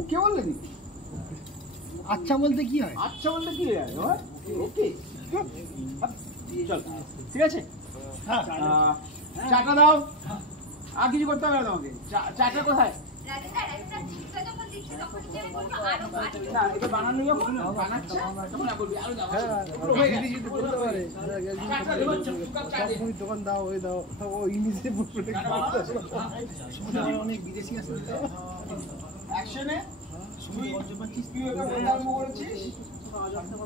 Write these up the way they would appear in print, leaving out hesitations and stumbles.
ওকে বললে নি? আচ্ছা বলতে কি হয়? আচ্ছা বলতে কি হয়? ওকে চল, ঠিক আছে। হ্যাঁ, চাটা দাও। আর কিছু করতে হবে না তোমাকে। চাটা কোথায়? না, এটা বানানো যখন বানাচ্ছে তখন বলবি আরো দাও। দোকান দাও, ওই দাও, ও ইংলিশে অনেক বিদেশি আছে। অ্যাকশনে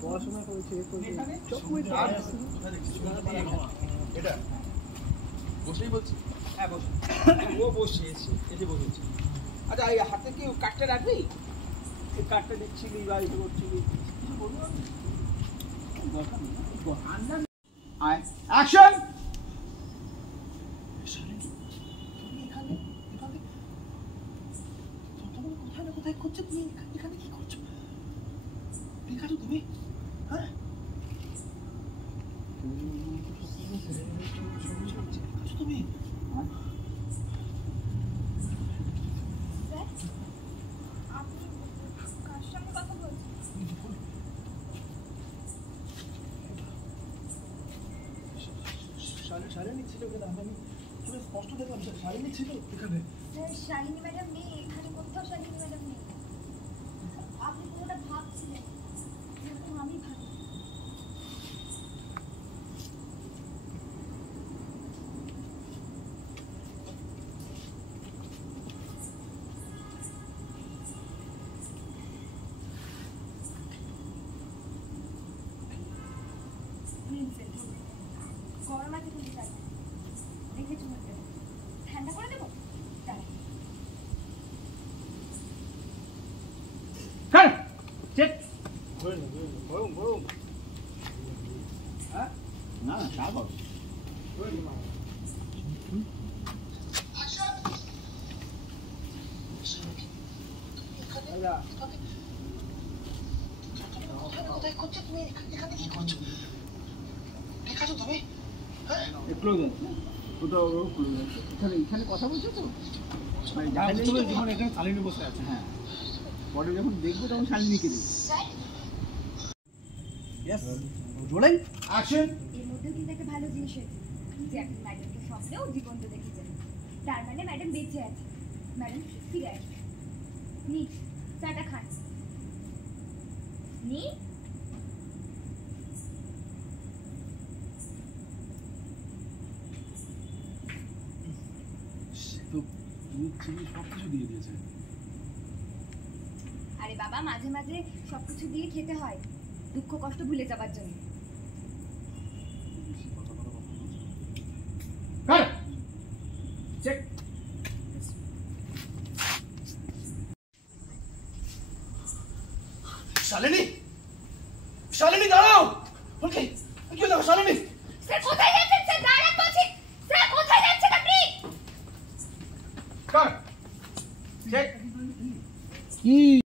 পড়াশোনা করেছে এটা বসেই বলছি। হ্যাঁ বসে, ও বসেছে, এই যে বসেছে। আচ্ছা এই হাতে কি কাঠটা রাখবি? এই কাঠটা দিচ্ছিলি বা এটা করছিলি কিছু বলবো দরকার নেই। আয় অ্যাকশন। কোথায় না কোথায় করছো তুমি, এখানে কি করছো? ঠিক আছে তুমি, হ্যাঁ তুমি শালিনী ছিল কিনা আমি স্পষ্ট দেখলাম। শালিনী ছিল এখানে? শালিনী ম্যাডাম নেই এখানে, কোথাও শালিনী ম্যাডাম নেই। আপনি পুরোটা ভাবছিলেন যেরকম আমি ভাবি। গরম আছে কিন্তু দেখেছি ঠান্ডা করে দেবো। গরম গরম। হ্যাঁ না চা খাও। কোথায় করছো তুমি, এখানে কি করছো? ঠিক আছে তুমি, হ্যাঁ এখানে কথা বলছো তো, যখন এখানে শালিনী বসে আছে। হ্যাঁ পরে যখন দেখবো তখন শালিনীকে দেখবো। Rolling action. এর মধ্যেও কিন্তু একটা ভালো জিনিস হয়েছে যে আপনি ম্যাডামকে স্বপ্নেও জীবন্ত দেখেছেন, তার মানে ম্যাডাম বেঁচে আছে, ম্যাডাম ফিরে আসবে। নিন চাটা খান। নিন সবকিছু দিয়ে দিয়েছে। আরে বাবা মাঝে মাঝে সবকিছু দিয়ে খেতে হয় দুঃখ কষ্ট ভুলে যাবার জন্য। শালিনী, শালিনী দাঁড়াও। ওকে কি হলো শালিনী? স্যার কোথায় যাচ্ছেন? স্যার দাঁড়ান বলছি। স্যার কোথায় যাচ্ছেন আপনি? কাট চেক কি